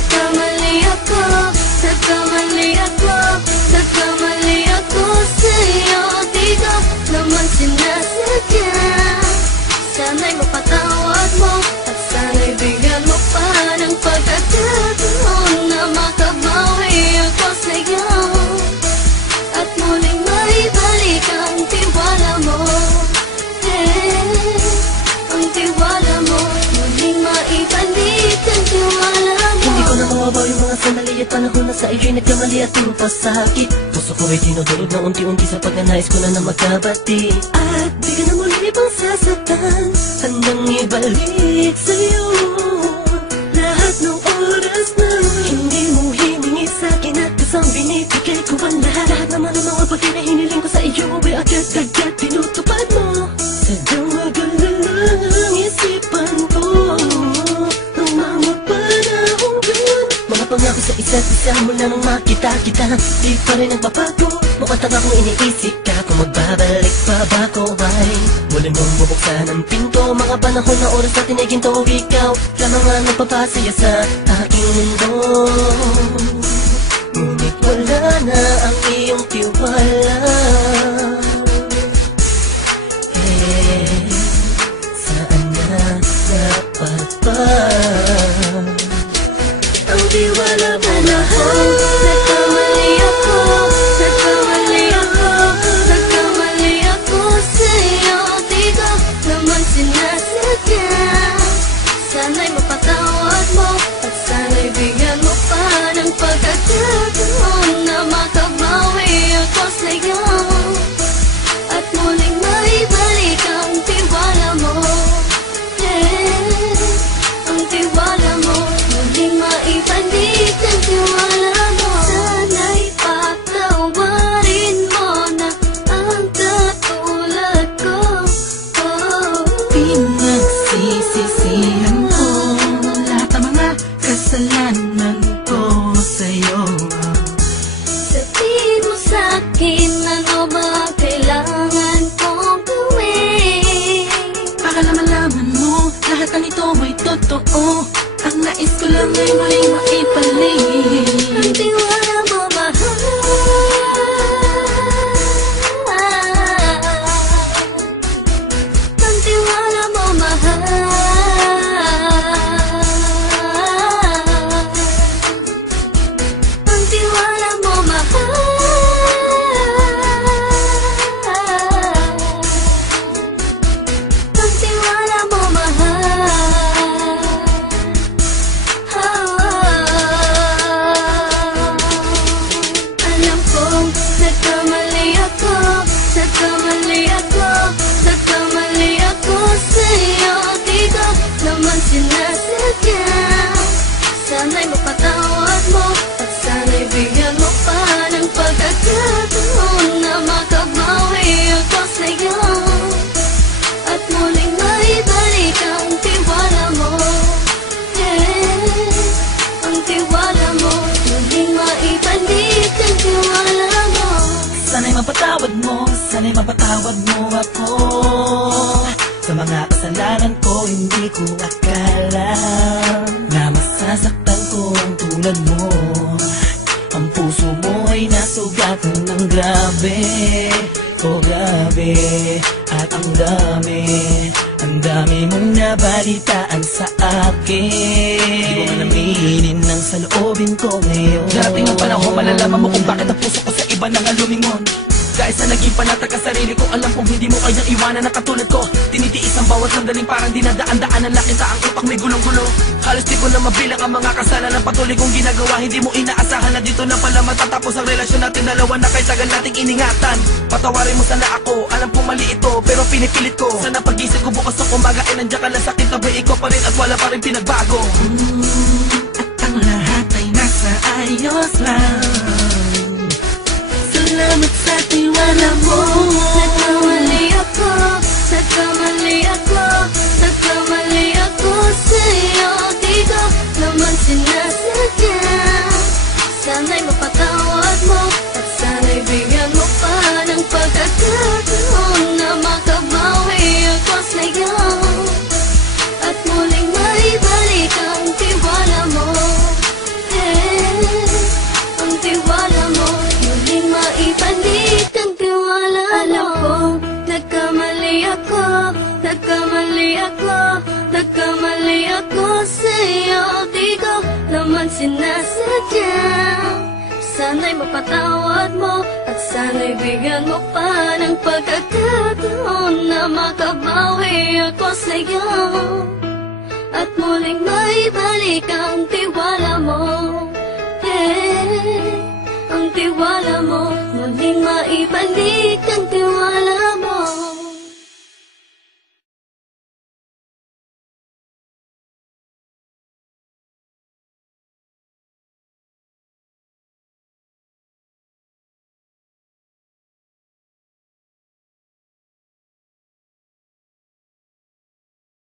nagkamali ako, nagkamali ako, nagkamali ako sa'yo. Di ko naman sinasadya. Sana'y mapatawad mo at sana'y bigyan mo pa ng pagkakataon na makabawi ako sa'yo at muling maibalik ang tiwala mo. Ang tiwala mo, muling maibalik ang tiwala mo. Hindi ko na mawabaw yung mga sandali at panahon na sa iyo'y nagkamali at puro pasakit. Puso ko ay dinudurog na unti-unti sa pagnanais ko na magkabati. At di ka na muli pang sasaktan, handang ibalik sa'yo lahat ng oras na hindi mo himingi sa'kin at isang binibigay ko ang lahat. Lahat naman ng mga bagay na hiniling ko sa iyo ay agad-agad tinutupad mo. Sadyang magalang isipan ko ang mga panahon yun. Mga pangako sa isa't isa mula nung makita kita, di pa rin nagbabago. Mukhang akong iniisip ka kung magbabalik pa ba ko ay muli mong bubuksan ang pinto. Mga panahon na oras natin ay ginto, ikaw lamang ang nagpapasaya sa aking mundo. Ngunit wala na ang iyong tiwala. Saan na dapat ba ang tiwala mo mahal? Nagkamali ako, nagkamali ako, nagkamali ako sa'yo. Di ko naman sinasadya. Sana'y mapatawad mo at sana'y bigyan mo pa ng pagkakataon na makabawi ako sa'yo at muling maibalik ang tiwala mo. Ang tiwala mo, muling maibalik ang tiwala mo. Sana'y patawarin mo na ang katulad ko. Pinagsisisihan ko lahat ng mga kasalanan ko sa'yo. Sabihin mo sa'kin ano ba ang kailangan kong gawin Para malaman mo lahat ng ito ay totoo. Ang nais ko lang ay muling maibalik ang tiwala mo, mahal. Ang tiwala mo, mahal. Ang tiwala mo, mahal. Ang tiwala mo, mahal. Alam kong nagkamali ako, nagkamali ako, nagkamali ako sa'yo. Di ko naman sinasadya. Sana'y mapatawad mo at sana'y bigyan mo pa ng pagkakataon na makabawi ako sa'yo at muling maibalik ang tiwala mo. Ang tiwala mo, muling maibalik ang tiwala mo. Sana'y mapatawad mo, sana'y mapatawad mo ako sa mga kasalanan ko. Hindi ko akala na masasaktan ko ang tulad mo. Ang puso mo ay nasugatan ng grabe, oh grabe. At ang dami mong nabalitaan sa akin. Di ko man aminin ang saloobin ko ngayon. Darating ang panahon, malalaman mo kung bakit ang puso ko sa iba nang alumingon. Dahil sa naging panatag ka sarili ko, alam kong hindi mo kayang iwanan na katulad ko. Tinitiis ang bawat sandaling parang dinadaan-daan ang lakita ang utak may gulong-gulo. Halos di ko na mabilang ang mga kasalanan patuloy kong ginagawa. Hindi mo inaasahan na dito na pala matatapos ang relasyon natin dalawa na kahit tagal nating iningatan. Patawarin mo sana ako, alam kong mali ito pero pinipilit ko. Sana pag-isip ko bukas ng umaga ay nandiyan ka lang sakit na ba ikaw pa rin at wala pa rin pinagbago. At ang lahat ay nasa ayos lang. Salamat sa tiwala mo. Nagkamali ako, nagkamali ako, nagkamali ako sa'yo. Di ko naman sinasadya. Sana'y mapatawad mo at sana'y bigyan mo pa ng pagkakataon na makabawi ako sa'yo at muling maibalik ang tiwala mo. ako, nagkamali ako, nagkamali ako sa'yo. Di ko naman sinasadya. Sana'y mapatawad mo at sana'y bigyan mo pa ng pagkakataon na makabawi ako sa'yo at muling maibalik ang tiwala mo. Ang tiwala mo, muling maibalik ang